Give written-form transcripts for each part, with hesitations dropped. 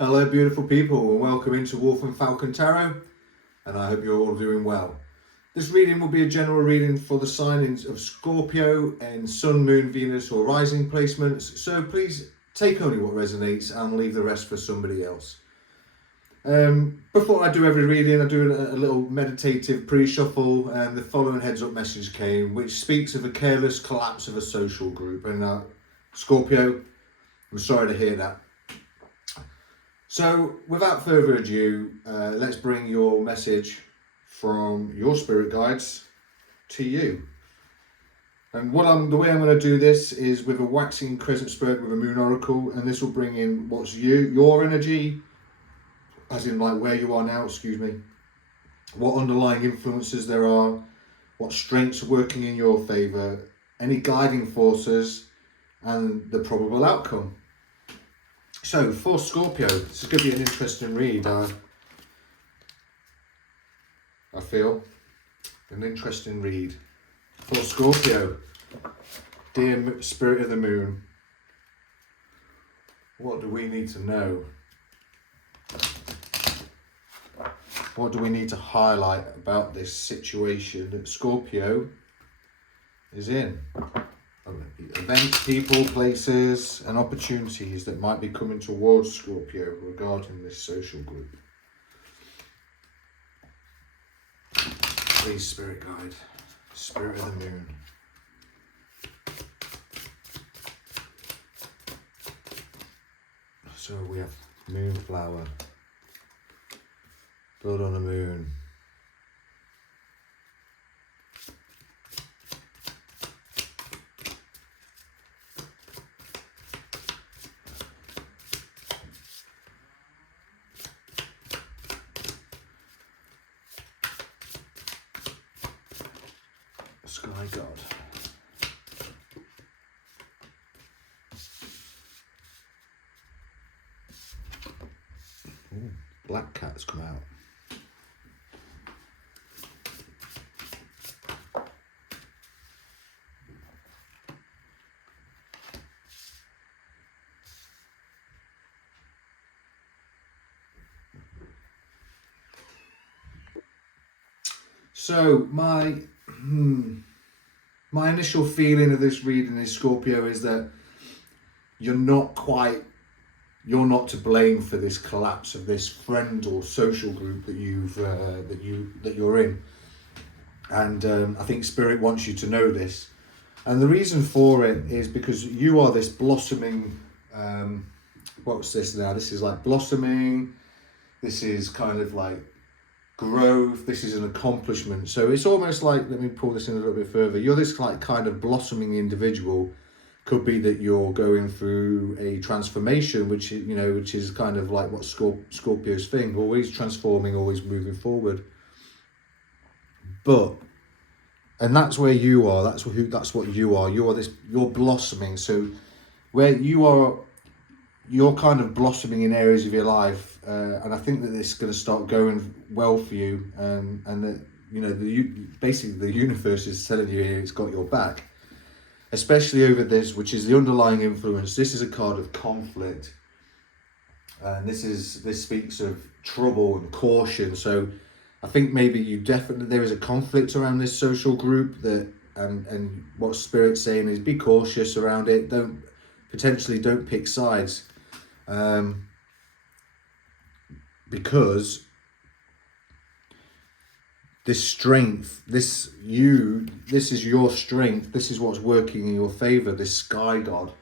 Hello beautiful people and welcome into Wolf and Falcon Tarot, and I hope you're all doing well. This reading will be a general reading for the signs of Scorpio and Sun, Moon, Venus or Rising placements, so please take only what resonates and leave the rest for somebody else. Before I do every reading, I do a little meditative pre-shuffle, and the following heads up message came, which speaks of a careless collapse of a social group. And Scorpio, I'm sorry to hear that. So without further ado, let's bring your message from your spirit guides to you. And the way I'm going to do this is with a waxing crescent spread with a moon oracle, and this will bring in what's your energy, as in like where you are now, what underlying influences there are, what strengths are working in your favour, any guiding forces, and the probable outcome. So for Scorpio, this is going to be an interesting read. I feel an interesting read for Scorpio. Dear Spirit of the Moon, what do we need to know? What do we need to highlight about this situation that Scorpio is in? Events, people, places and opportunities that might be coming towards Scorpio regarding this social group. Please, Spirit Guide, Spirit of the Moon. So we have Moonflower, Blood on the Moon, Sky God. Ooh, black cat's come out. So my initial feeling of this reading is, Scorpio, is that you're not to blame for this collapse of this friend or social group that you're in, and I think Spirit wants you to know this, and the reason for it is because you are this blossoming. What's this now? This is like blossoming. This is kind of like growth. This is an accomplishment. So it's almost like, let me pull this in a little bit further. You're this like kind of blossoming individual. Could be that you're going through a transformation, which is kind of like what Scorpio's thing, always transforming, always moving forward. And that's where you are. That's what you are. You're blossoming. So where you are, you're kind of blossoming in areas of your life, and I think that this is going to start going well for you, and that basically the universe is telling you here it's got your back, especially over this, which is the underlying influence. This is a card of conflict, and this speaks of trouble and caution. So I think maybe there is a conflict around this social group, that and what Spirit's saying is be cautious around it. Don't pick sides. Because this strength, this is your strength, this is what's working in your favor, this Sky God.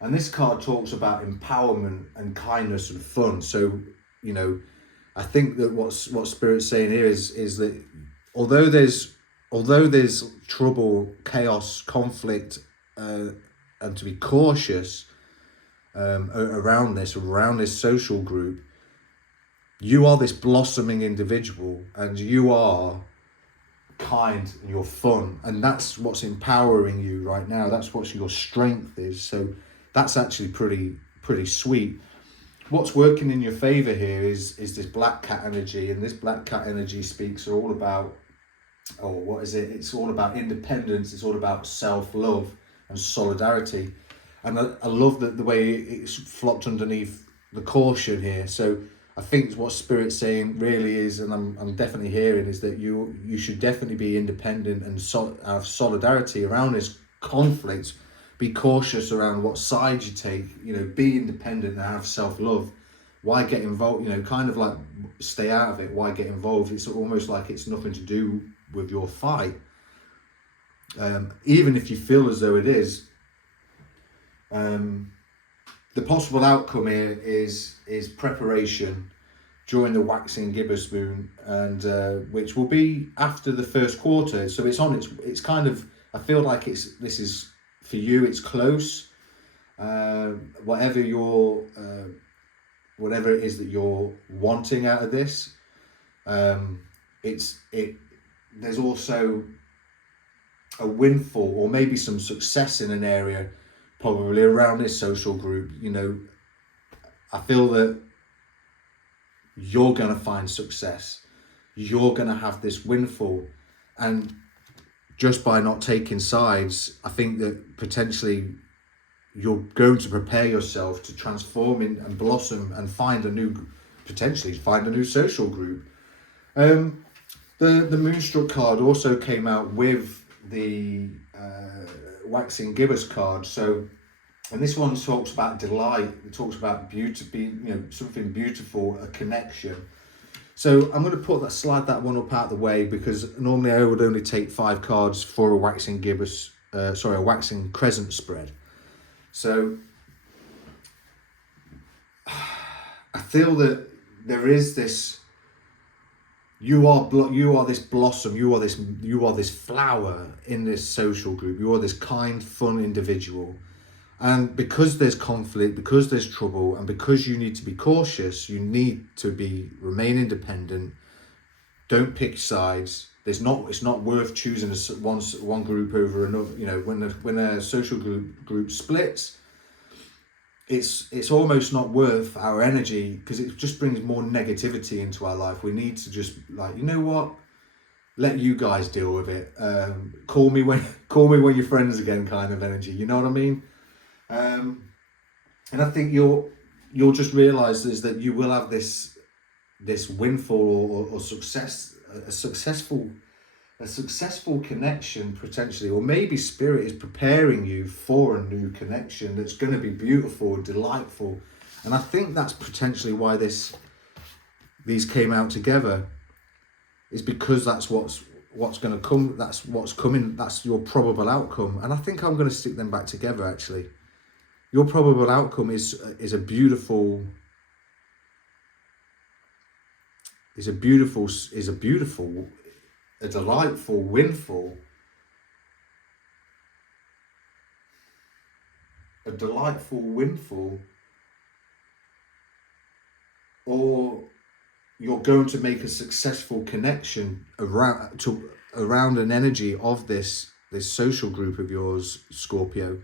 And this card talks about empowerment and kindness and fun. So, I think that what Spirit's saying here is that although there's trouble, chaos, conflict, and to be cautious around this social group, you are this blossoming individual, and you are kind and you're fun, and that's what's empowering you right now. That's what your strength is. So that's actually pretty sweet. What's working in your favor here is this black cat energy, and this black cat energy speaks all about, it's all about independence. It's all about self-love and solidarity. And I love the way it's flopped underneath the caution here. So I think what Spirit's saying really is, and I'm definitely hearing, is that you should definitely be independent and have solidarity around this conflict. Be cautious around what side you take. You know, be independent and have self-love. Why get involved? You know, kind of like stay out of it. Why get involved? It's almost like it's nothing to do with your fight. Even if you feel as though it is. The possible outcome here is preparation during the waxing gibbous moon, and which will be after the first quarter. So it's kind of, I feel like this is for you. It's close. Whatever it is that you're wanting out of this, there's also a windfall or maybe some success in an area, probably around this social group. You know, I feel that you're going to find success. You're going to have this windfall. And just by not taking sides, I think that potentially you're going to prepare yourself to transform and blossom and potentially find a new social group. The Moonstruck card also came out with the waxing gibbous card. So, and this one talks about delight. It talks about beauty, something beautiful, a connection. So I'm going to slide that one up out of the way, because normally I would only take 5 cards for a waxing gibbous, a waxing crescent spread. So I feel that there is this. You are this blossom. You are this flower in this social group. You are this kind, fun individual. And because there's conflict, because there's trouble, and because you need to be cautious, you need to remain independent. Don't pick sides. It's not worth choosing one group over another. You know, when a social group splits, it's almost not worth our energy, because it just brings more negativity into our life. We need to just, like, you know what? Let you guys deal with it. Call me when you're friends again, kind of energy. You know what I mean? And I think you'll just realize is that you will have this windfall or success, a successful connection potentially, or maybe Spirit is preparing you for a new connection that's going to be beautiful, delightful. And I think that's potentially why these came out together, is because that's what's going to come. That's what's coming. That's your probable outcome. And I think I'm going to stick them back together. Actually, your probable outcome is a delightful windfall. A delightful windfall, or you're going to make a successful connection around an energy of this social group of yours, Scorpio.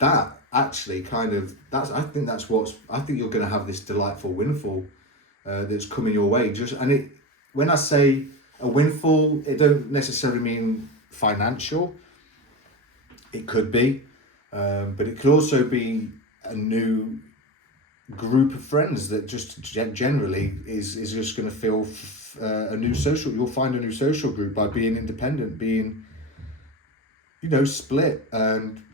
That actually I think you're going to have this delightful windfall that's coming your way. When I say a windfall, it don't necessarily mean financial. It could be, but it could also be a new group of friends that just generally is just going to feel you'll find a new social group by being independent, being, split. And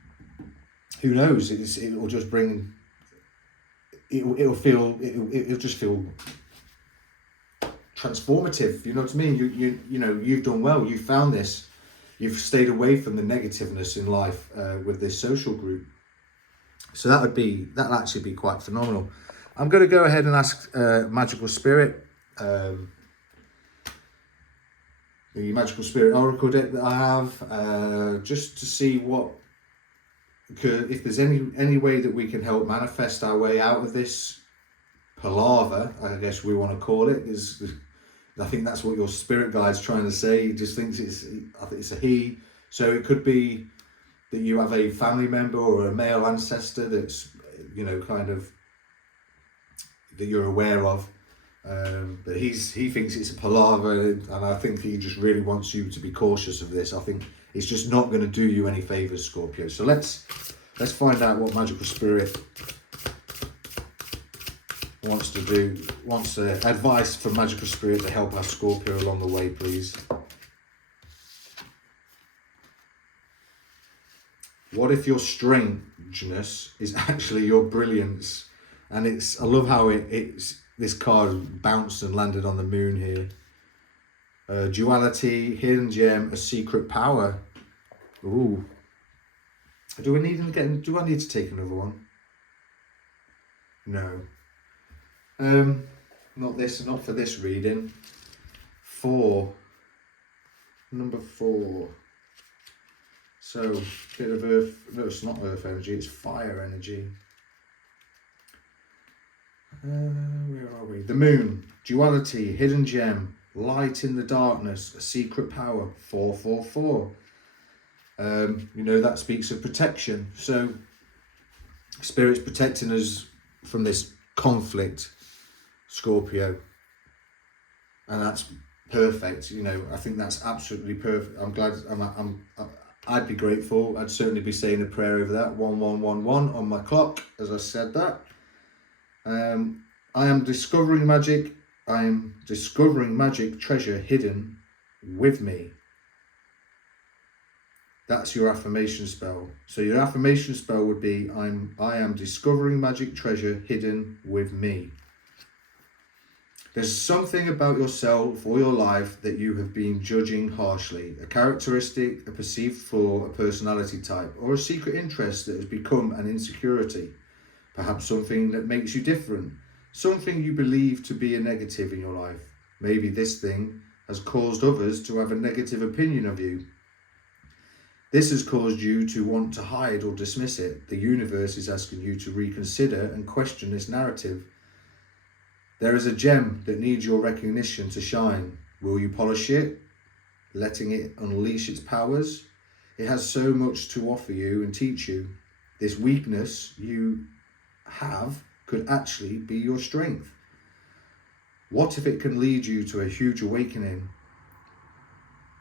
who knows, it'll just bring, it'll just feel transformative. You know what I mean? You've done well. You found this. You've stayed away from the negativeness in life with this social group. So that'll actually be quite phenomenal. I'm going to go ahead and ask Magical Spirit, the Magical Spirit Oracle deck that I have, just to see if there's any way that we can help manifest our way out of this palaver, I guess we want to call it. I think that's what your spirit guide's trying to say. He just thinks I think it's a he. So it could be that you have a family member or a male ancestor that's, kind of, that you're aware of. But he thinks it's a palaver, and I think he just really wants you to be cautious of this. I think it's just not going to do you any favors, Scorpio. So let's find out what Magical Spirit wants advice from magical spirit to help our Scorpio along the way, please. What if your strangeness is actually your brilliance? And I love how this card bounced and landed on the moon here. Duality, hidden gem, a secret power. Ooh. Do I need to take another one? No. Not for this reading. 4. Number 4. So, bit of earth, no, it's not earth energy, it's fire energy. Where are we? The moon, duality, hidden gem, light in the darkness, a secret power, 444. That speaks of protection. So, Spirit's protecting us from this conflict, Scorpio. And that's perfect. I think that's absolutely perfect. I'm glad. I'd be grateful. I'd certainly be saying a prayer over that. 1111 on my clock as I said that. I am discovering magic. I am discovering magic treasure hidden with me. That's your affirmation spell. So your affirmation spell would be I am discovering magic treasure hidden with me. There's something about yourself or your life that you have been judging harshly, a characteristic, a perceived flaw, a personality type, or a secret interest that has become an insecurity. Perhaps something that makes you different, something you believe to be a negative in your life. Maybe this thing has caused others to have a negative opinion of you. This has caused you to want to hide or dismiss it. The universe is asking you to reconsider and question this narrative. There is a gem that needs your recognition to shine. Will you polish it, letting it unleash its powers? It has so much to offer you and teach you. This weakness you have could actually be your strength. What if it can lead you to a huge awakening?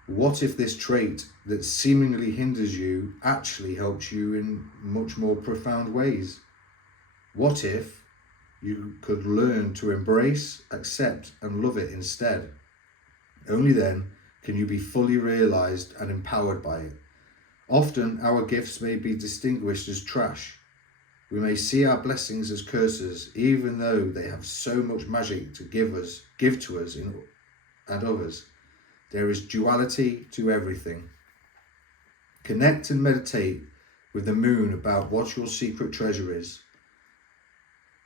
What if this trait that seemingly hinders you actually helps you in much more profound ways? What if you could learn to embrace, accept, and love it instead? Only then can you be fully realized and empowered by it. Often our gifts may be distinguished as trash. We may see our blessings as curses, even though they have so much magic to give to us and others. There is duality to everything. Connect and meditate with the moon about what your secret treasure is.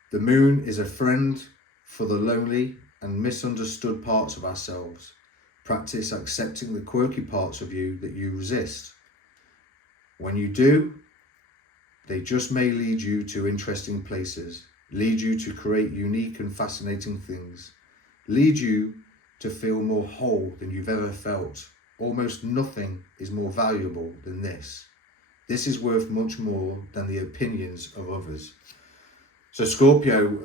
The moon is a friend for the lonely and misunderstood parts of ourselves. Practice accepting the quirky parts of you that you resist. When you do, they just may lead you to interesting places, lead you to create unique and fascinating things, lead you to feel more whole than you've ever felt. Almost nothing is more valuable than this. This is worth much more than the opinions of others. So Scorpio,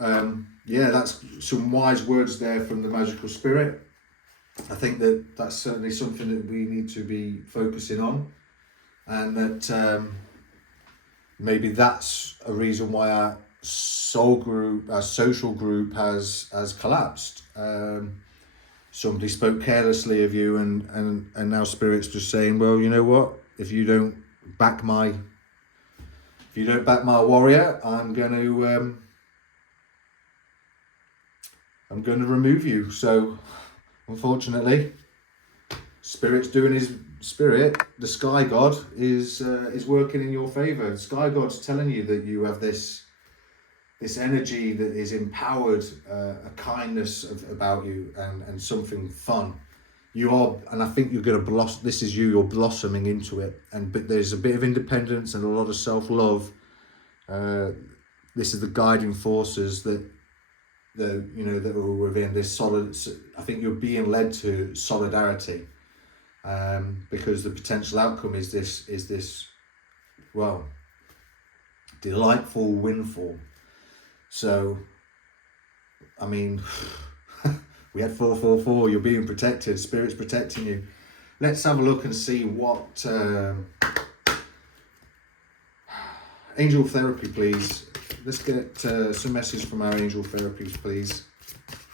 that's some wise words there from the magical spirit. I think that's certainly something that we need to be focusing on, and that maybe that's a reason why our social group has collapsed. Somebody spoke carelessly of you, and now Spirit's just saying, well, you know what? If you don't back my warrior, I'm going to remove you. So, unfortunately, Spirit's doing his spirit. The Sky God is working in your favor. The Sky God's telling you that you have this energy that is empowered, a kindness about you, and something fun. You are, and I think you're going to blossom. This is you. You're blossoming into it, but there's a bit of independence and a lot of self-love. This is the guiding forces that are within this solid. I think you're being led to solidarity, because the potential outcome is this delightful windfall. So, I mean, we had 444, you're being protected, Spirit's protecting you. Let's have a look and see what... Angel therapy, please. let's get some message from our angel therapies, please.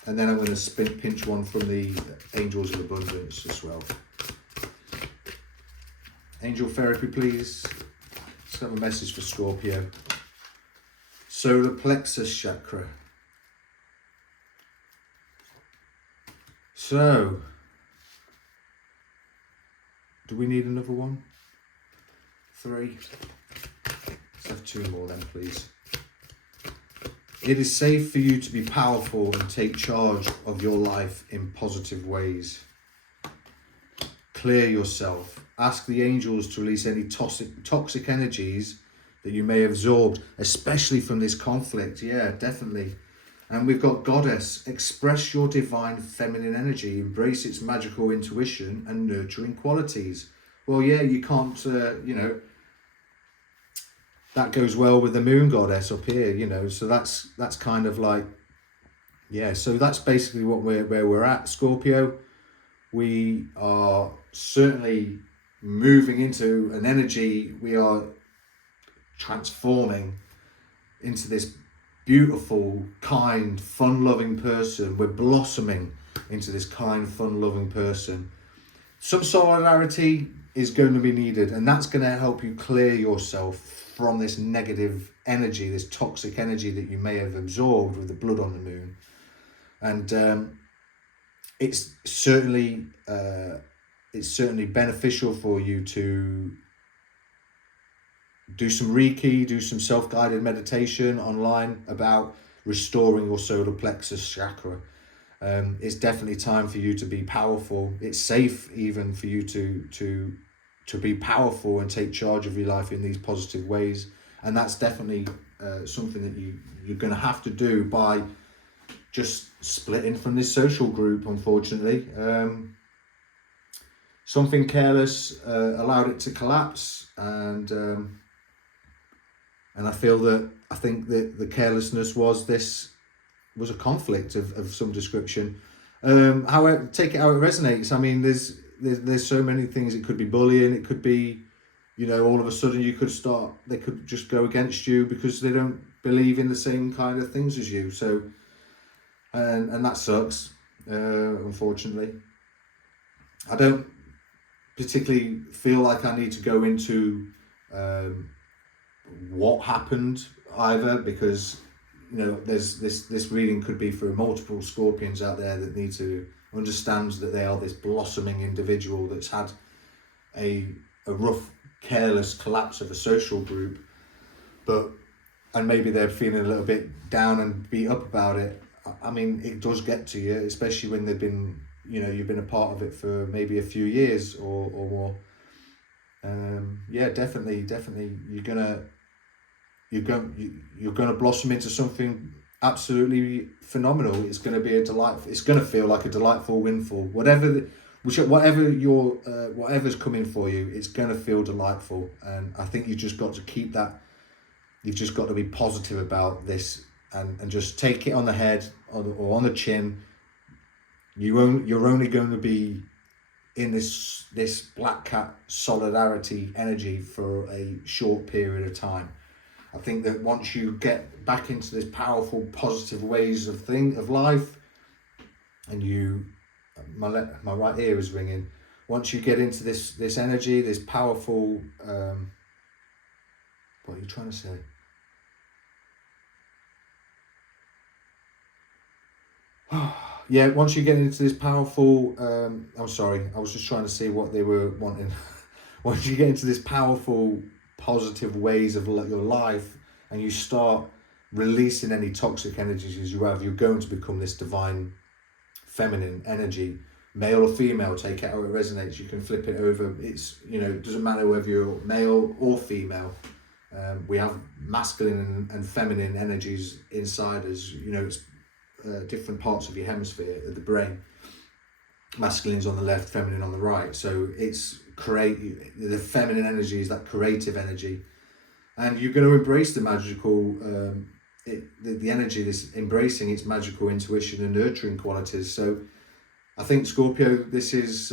And then I'm going to pinch one from the Angels of Abundance as well. Angel therapy, please. Let's have a message for Scorpio. Solar plexus chakra. So, do we need another one? 3. Let's have 2 more then, please. It is safe for you to be powerful and take charge of your life in positive ways. Clear yourself. Ask the angels to release any toxic energies that you may have absorbed, especially from this conflict. Yeah, definitely. And we've got Goddess. Express your divine feminine energy. Embrace its magical intuition and nurturing qualities. Well, yeah, you can't, you know, that goes well with the Moon Goddess up here, you know. So that's kind of like, yeah. So that's basically where we're at, Scorpio. We are certainly moving into an energy. We are transforming into this beautiful, kind, fun-loving person. We're blossoming into this kind, fun-loving person. Some solidarity is going to be needed, and that's going to help you clear yourself from this negative energy, this toxic energy that you may have absorbed with the blood on the moon. And it's certainly beneficial for you to do some Reiki, do some self-guided meditation online about restoring your solar plexus chakra. It's definitely time for you to be powerful. It's safe even for you to be powerful and take charge of your life in these positive ways. And that's definitely something that you're going to have to do by just splitting from this social group, unfortunately. Something careless allowed it to collapse, and I think that the carelessness was a conflict of some description. However, take it how it resonates. I mean, there's so many things. It could be bullying. It could be, you know, all of a sudden they could just go against you because they don't believe in the same kind of things as you. So, and that sucks, unfortunately. I don't particularly feel like I need to go into what happened either, because, you know, there's this reading could be for multiple Scorpions out there that need to understand that they are this blossoming individual that's had a rough, careless collapse of a social group, and maybe they're feeling a little bit down and beat up about it. I mean, it does get to you, especially when they've been, you know, you've been a part of it for maybe a few years or more. Yeah, definitely, you're gonna blossom into something absolutely phenomenal. It's gonna be it's gonna feel like a delightful windfall. Whatever's coming for you, it's gonna feel delightful. And I think you just got to keep that. You've just got to be positive about this and just take it on the head or on the chin. You're only going to be in this black cat solidarity energy for a short period of time. I think that once you get back into this powerful, positive ways of life, and my right ear is ringing. Once you get into this energy, this powerful, what are you trying to say? Yeah, once you get into this powerful, I'm sorry, I was just trying to see what they were wanting. Once you get into this powerful, positive ways of your life, and you start releasing any toxic energies as you have, you're going to become this divine feminine energy, male or female. Take it how it resonates. You can flip it over. It's, you know, it doesn't matter whether you're male or female. We have masculine and feminine energies inside us. You know, it's different parts of your hemisphere of the brain. Masculine's on the left, feminine on the right. So it's the feminine energy is that creative energy, and you're going to embrace the magical, the energy, this embracing its magical intuition and nurturing qualities. So I think, Scorpio, this is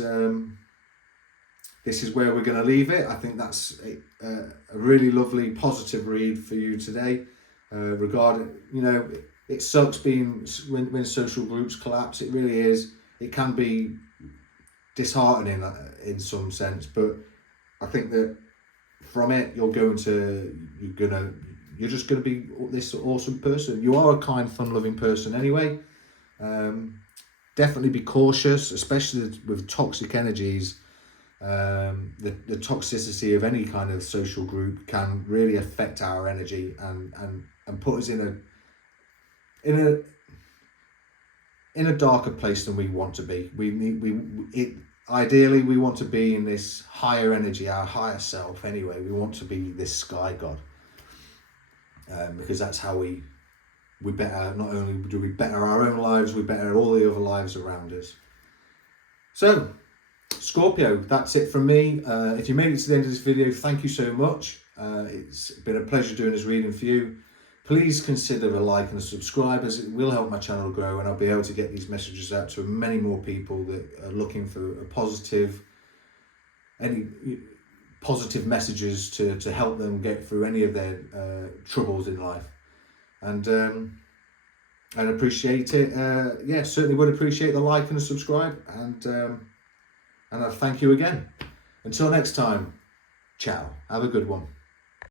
where we're going to leave it. I think that's a really lovely, positive read for you today. regarding, you know, it sucks being when social groups collapse. It really is. It can be disheartening in some sense, but I think that from it you're just gonna be this awesome person. You are a kind, fun-loving person anyway. Definitely be cautious, especially with toxic energies. The toxicity of any kind of social group can really affect our energy and put us in a darker place than we want to be. Ideally we want to be in this higher energy, our higher self anyway. We want to be this sky god, because that's how we better, not only do we better our own lives, we better all the other lives around us. So Scorpio, that's it from me. If you made it to the end of this video, thank you so much. It's been a pleasure doing this reading for you. Please consider a like and a subscribe, as it will help my channel grow, and I'll be able to get these messages out to many more people that are looking for any positive messages to help them get through any of their troubles in life. And I'd appreciate it. Yeah, certainly would appreciate the like and the subscribe. And I thank you again. Until next time, ciao. Have a good one.